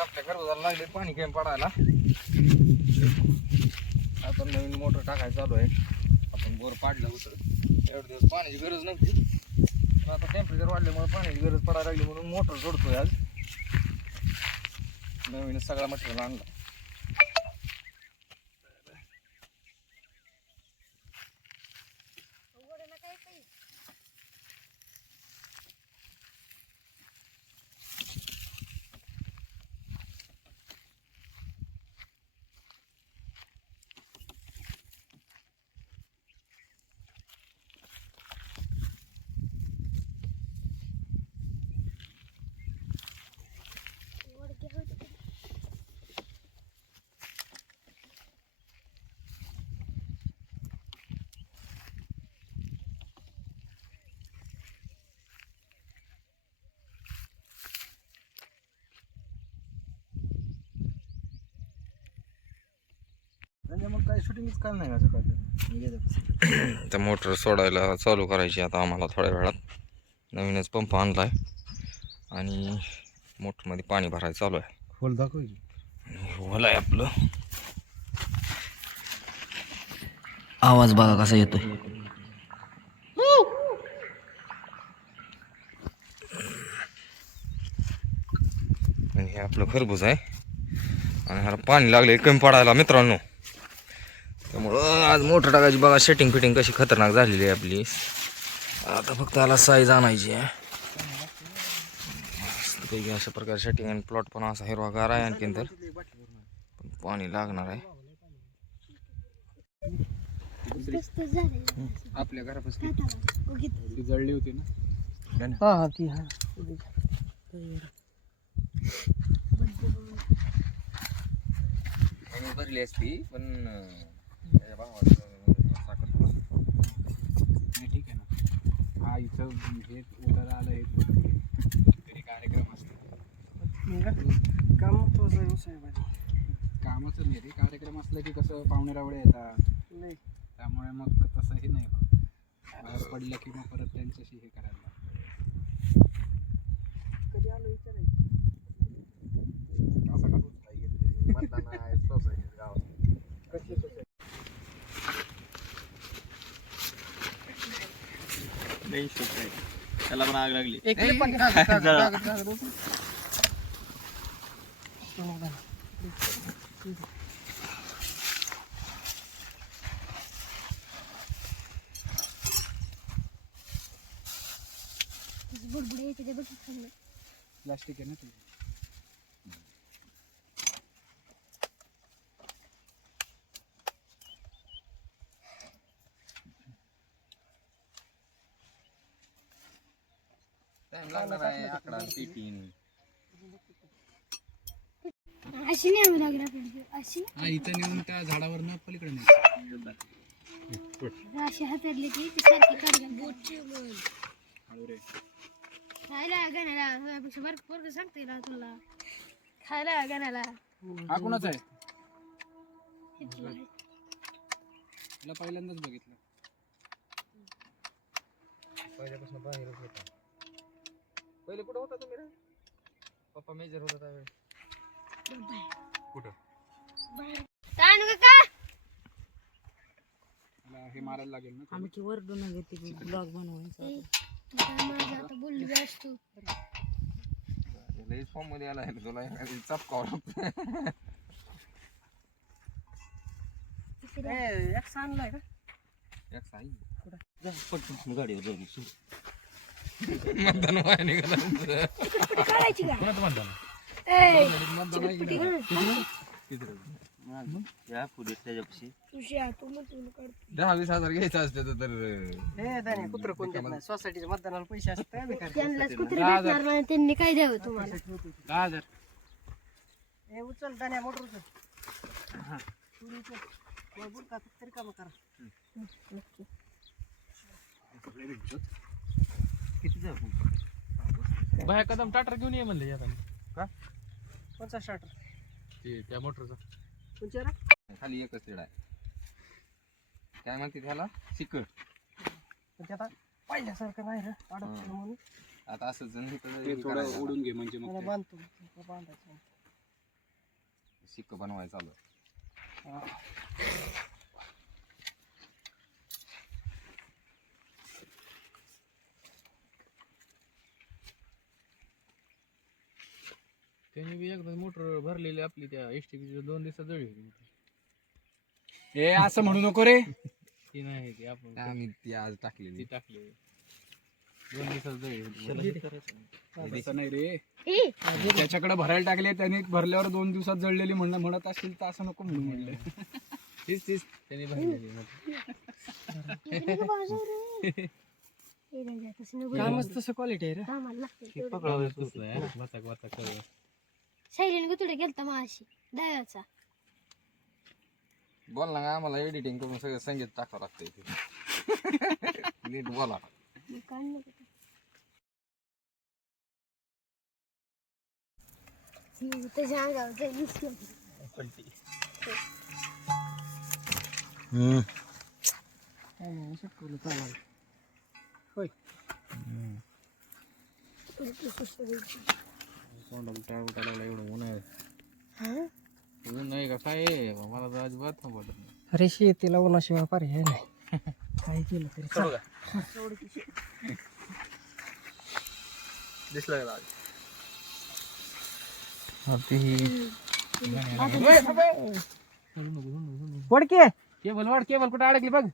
आपल्या घरगुजाला लागले पाणी केम पडायला. आता नवीन मोटर टाकायला चालू आहे. आपण बोर पाडलं होतं. एवढे दिवस पाण्याची गरज नव्हती. पण आता टेम्परेचर वाढल्यामुळे पाण्याची गरज पडायला लागली म्हणून मोटर जोडतोय आज. नवीन सगळा मटेरियल आणला. म्हणजे मग काही शूटिंगच काम नाही असं काय तर मोटर सोडायला चालू करायची आता आम्हाला थोड्या वेळात. नवीनच पंप आणला आहे आणि मोटरमध्ये पाणी भरायला चालू आहे. खोल दाखव ओला आहे आपलं. आवाज बघा कसा येतोय. आणि हे आपलं खरबूज आहे. आणि ह्याला पाणी लागले कमी पडायला मित्रांनो. त्यामुळं आज मोटर टाकायची बघा सेटिंग फिटिंग कशी खतरनाक झालेली आहे आपली. आता फक्त याला साईज आणायची आहे. मस्तपैकी अशा प्रकारे सेटिंग आणि प्लॉट पण असा हिरवागार आहे आणखीन तर. पण पाणी लागणार आहे. आपल्या घरापासून ती जळली होती ना. हा हा ती हा. भरली असती पण नाही ठीक आहे ना. हा इथं हे उतारा आलं हे. तरी कार्यक्रम असतो. काम साहेब कामाचं नाही रे कार्यक्रम असलं की कसं पाहुणे रावळे येतात. त्यामुळे मग तसंही नाही होत. बाहेर पडलं की मग परत त्यांच्याशी हे करायला. कधी आलो विचारायचं असं का मतदान आहे सोसायटी गावात त्याला पण आग लागली. प्लास्टिक आहे ना ते टाइम लागणार आहे आकडा पेटीन अशी नाही लागली आपल्याला अशी? हा इथं नेऊन त्या झाडावर न पलीकडे नाही अशी हातातली की ती सारखी काढली खायला गाण्याला. होयापेक्षा बरं पोरग सांगते ना तुला. खायला गाण्याला. हा कुणाचा आहे? तुला पहिल्यांदाच बघितलं. पहिल्यापासून बाहेरच होता. पहिले कुठं होता तुम्ही रे? पप्पा मेजर होता त्यावेळेस कुठं? मला हे मारायला लागेल ना आम्ही की वरडून घेते ब्लॉग बनवायचा आता बोलली बस तू. लईच फॉर्ममध्ये आला आहे तुला चपकावं लागतं एक सांगलाय का? एक साई पटकन गाडीवर जाऊ मतदान व्हायला निघालं काढायची का? कोणाचं म्हणता या पुढे त्याच्यापाशी. तुझ्या तू मग तुला काढ. दहा वीस हजार घ्यायचं असतं तर हे दाणे कुत्र कोण देत नाही? सोसायटीच्या मतदानाला पैसे असतात काय त्यांनाच कुत्रे भेटणार नाही त्यांनी काय द्यावं तुम्हाला? दहा हजार. हे उचल दाण्या मोटर उचल. हा. पुढे तरी काम करा. बाहेर कदम टाटर घेऊन ये म्हणले आता का? कोणचा स्टार्टर ते त्या मोटरचा. कोणच्या? खाली एकच तिड आहे. काय म्हणते त्याला? चिकट पण ते आता पहिल्यासारखं नाही अडकलं म्हणून. आता ते हे थोडं ओढून घे म्हणजे मला मग ते- बांधतो बांधायचं शिक्क बनवायचं चालू त्यांनी बी एकदा मोटर भरलेली आपली त्या एस टी दोन दिवसात जळली होती ए असं म्हणू नको रे. ती नाही ती आपण आम्ही ती आज ती टाकलेली. टाकली दोन दिवसात जळली होती. नाही. रे. ए! त्याच्याकडे भरायला टाकले त्याने भरल्यावर दोन दिवसात जळलेली म्हणणं म्हणत असतील तर असं नको म्हणून म्हणलं. तीच तीच. त्यांनी भरलेली. कामच तसं क्वालिटी आहे रे. कामाला लागते ती पकडावं सुचलंय, हा. वाचाक वाचाक करूया. शैलीने गुतुडे गेलता माशी दहाव्याचा बोल ना का आम्हाला एडिटिंग करून सगळं संगीत टाकावं लागतं इथे नीट बोला मग काय नको ते. ती त्याच्या अंगावर जाईल इसकी. शिकवलं चालायला होय तोंडाला टाळ उठायला लागला एवढं ऊन आहे. हा? ऊन नाही का? काय आहे? मला तर अजिबात नाही अरे शेतीला उन्हाशिवाय पर्याय नाही. काय केलं तरी चालेल. दिसलं का केबल वाढ केबल कुठे अडकली बघ.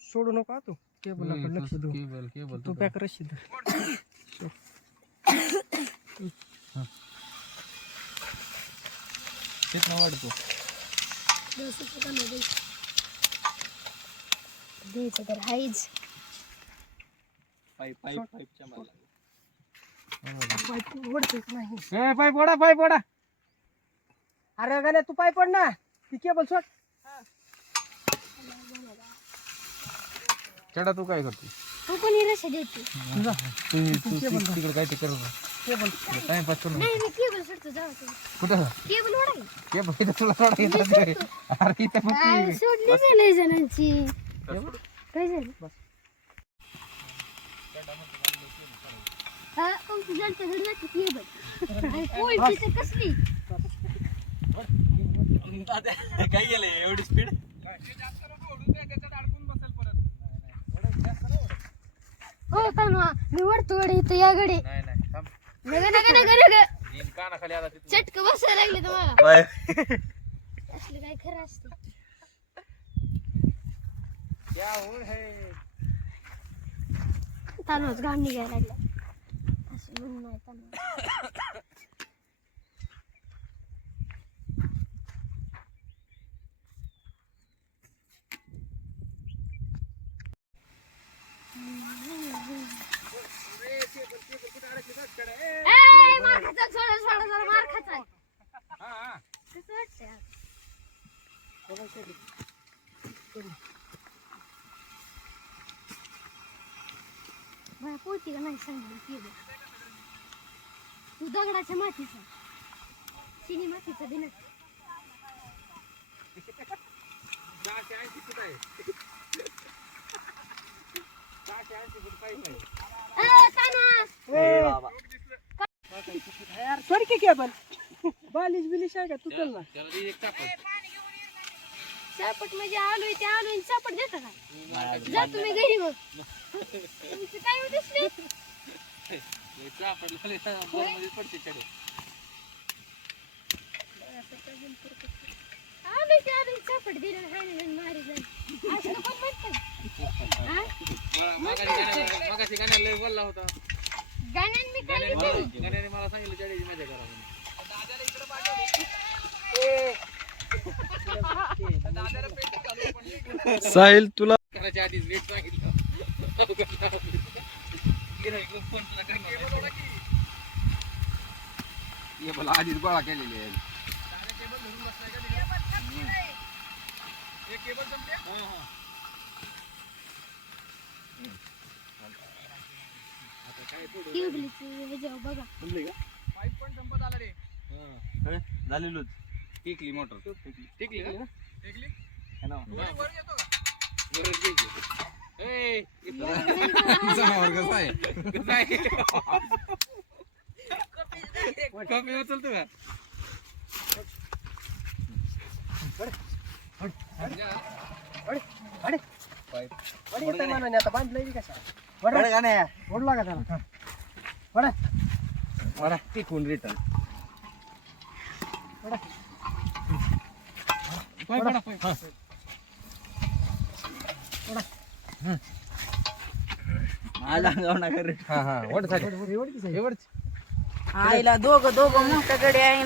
सोडू नको तू. केबल लक्ष देऊ. केबल केबल तू पॅक रशी धर. तेच ना वाढतो? द्यायचे. तर हायच पाईप पाईप पाईपच्या. वडतोच नाही. ए पाय पोडा पाय पोडा अरे गाण्या तू पाय पड ना. ती केबल सोड. चढा तू काय करतो तू कोणी रशा देते तू. तिकडे काय ते करू केबल. टाइमपास नाही मी केबल सोडतो जाऊ तुम्ही कुठं? केबल ओढाय. केबल इथं तुला सोडा येतात रे. अरे इथं. सोडली नाही लय जणांची. काय झालं? हा तुमची जलच्या घरी जाते केबल आणि पोळची तर कसली? काय गेलं एवढी स्पीड हो तन्वा मी वरतो गडे इथं या गडे नाही नाही थांब. नग नग नग नग. येईन कानाखाली आला तिथून. चटक बसायला लागले तुम्हाला. असलं काय खरं असतं. तानवाच घाण निघायला लागला असं म्हणून नाही तानवा ए, मार खायचा, सोडा, सोडा, सोडा, मार खायचा. कसं वाटतंय आता? बाया का नाही सांगितलं केलं तू दगडाच्या मातीचा. चिनी मातीचा बिना यार सोड की केबल बालिश बिलिश आहे का तू चल ना। त्याला दे एक चापट. चापट म्हणजे आलोय ते आलोय चापट देता का जा तुम्ही घरी मग। तुमचं काय होत दिसले एक चापट लागले तर बॉलमध्ये पडते चढे. मागाशी गाण्या- मागाशी गाण्याला लय बोलला होता गाण्यान मी काय गाण्याने केलं मला- गाण्याने मला सांगितलं चढायची मजा करा म्हणून. साहिल तुला करायच्या आधीच नीट सांगितलं गिऱ्हाईक फोन तुला घरी मागायचं. बोला आधीच गोळा केलेली आहे ट्यूबलीचं ह्याच्यावर बघा. झालेलोच. टिकली मोटर. टिकली. का? जनावर कसं आहे? कसं आहे? कॉफी उचलतो का? आता बांधलंय का नाही ओढला का त्याला रिटर्न नका रे हा हा आईला दोघं दोघं मोठ्या गडी आहे.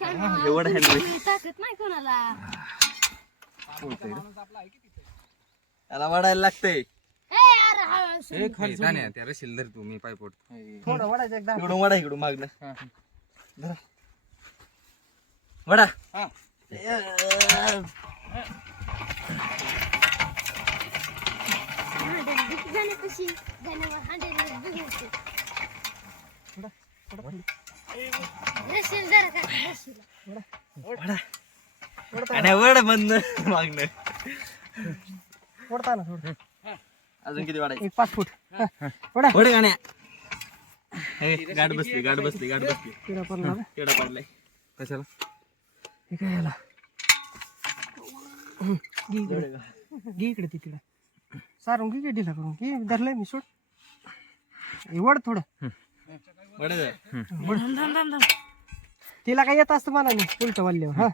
एवढं आहे ताकद नाही कोणाला. त्याला वाढायला लागतंय. खाली जाण्या त्या रशील धर तू मी पाय पोट थोडं वडायचं एकदा. इकडून वडा इकडून मागणं धरा. वडा हांडेल जाण्यापाशी जाण्यावर हांडेल आणि वड मागणं. ओढता ना थोडं अजून किती वाढायचं? एक पाच फूट. गाण्या. गाठ बसली गाठ बसली गाठ बसली. तिला पडला ना. तेवढा पडलाय. कशाला? हे काय याला? हम्म, घे इकडे. घे इकडे तिकडे. सारून घे ढिला करून. घे धरलंय मी सोड. वड थोडं. तिला काय येत असतं मला नाही. उलट वाढल्यावर हा.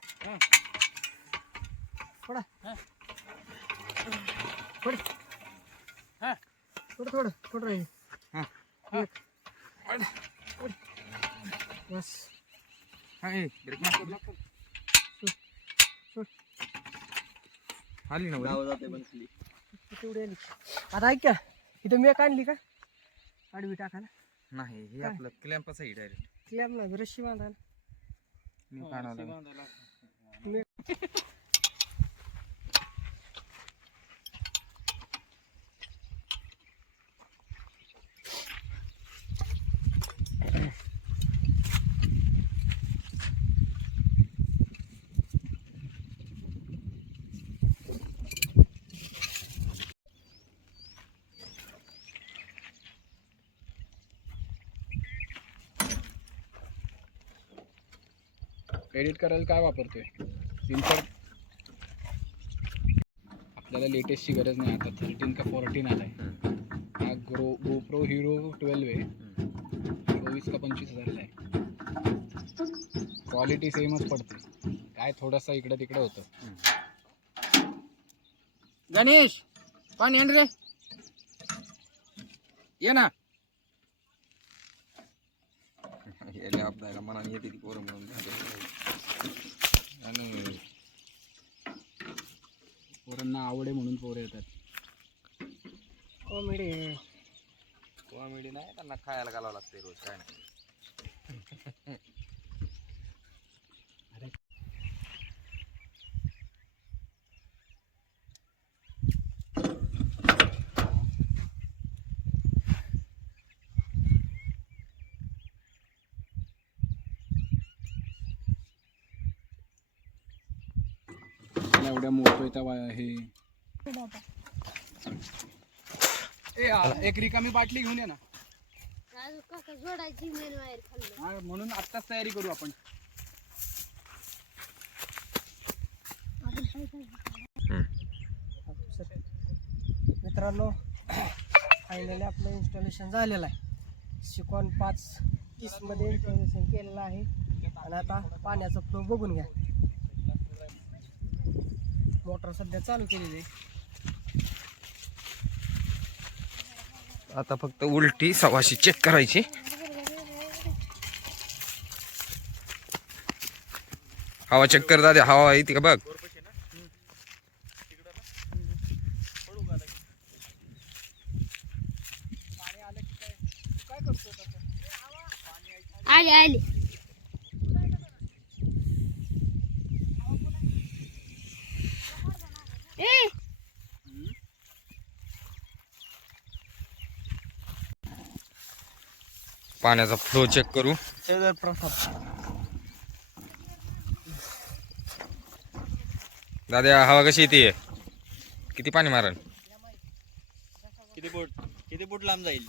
थोडा थोडं थोडं थोडं थोडं राहील. एक. बस. आली ना वडी? तेवढी आली. आता ऐक का इथं मी काढली का? आडवी टाकायला. नाही हे आपलं क्लॅम्पच आहे डायरेक्ट क्लॅम ना रशी बांधायला. मी काढावं एडिट करायला काय वापरतोय? सिंपल आपल्याला लेटेस्टची गरज नाही आता. थर्टीन का फोर्टीन आलाय. हा ग्रो गोप्रो हिरो ट्वेल्व आहे. चोवीस का पंचवीस हजारला आहे. क्वालिटी सेमच पडते. काय थोडंसं इकडं तिकडं होतं. गणेश पण येण रे. ये ना. याला आपल्याला मनाने येते ती पोरं म्हणून आणि पोरांना आवड आहे म्हणून पोरं येतात कॉमेडी कॉमेडी नाही त्यांना खायला घालावं लागते रोज काय नाही त्याला मोडतोय त्या हे. ए आ, एक रिकामी बाटली घेऊन ये ना. काका जोडायची मेन वायर हा, म्हणून आत्ताच तयारी करू आपण. मित्रांनो फायनली आपलं इन्स्टॉलेशन झालेलं आहे. शिकॉन पाच तीसमध्ये इन्स्टॉलेशन केलेलं आहे. आणि आता पाण्याचा फ्लो बघून घ्या. मोटर सध्या चालू केलेली आहे. आता फक्त उलटी सव्वाशे चेक करायची. हवा चेक कर दादा हवा येते का बघ? आले आले. पाण्याचा फ्लो चेक करू. दादा हवा कशी येते किती पाणी मारण किती फूट? किती फूट लांब जाईल?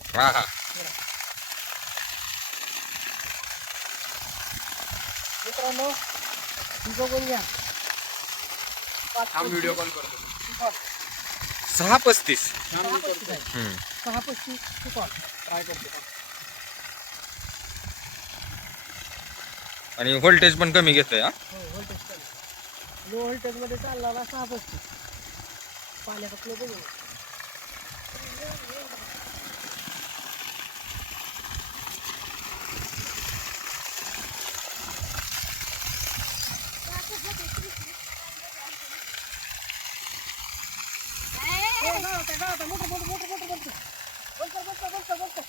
हा हा मित्रांनो व्हिडिओ कॉल करतो. सहा पस्तीस सहा पस्तीस आहे सहा पस्तीस ट्राय करतो आणि व्होल्टेज पण कमी घेतोय हा? हो व्होल्टेज लो व्होल्टेजमध्ये चालला सहा पस्तीस पाण्याचा फ्लो मोठं मोठं मोठं मोठं जाऊ दे. Motor, motor, motor,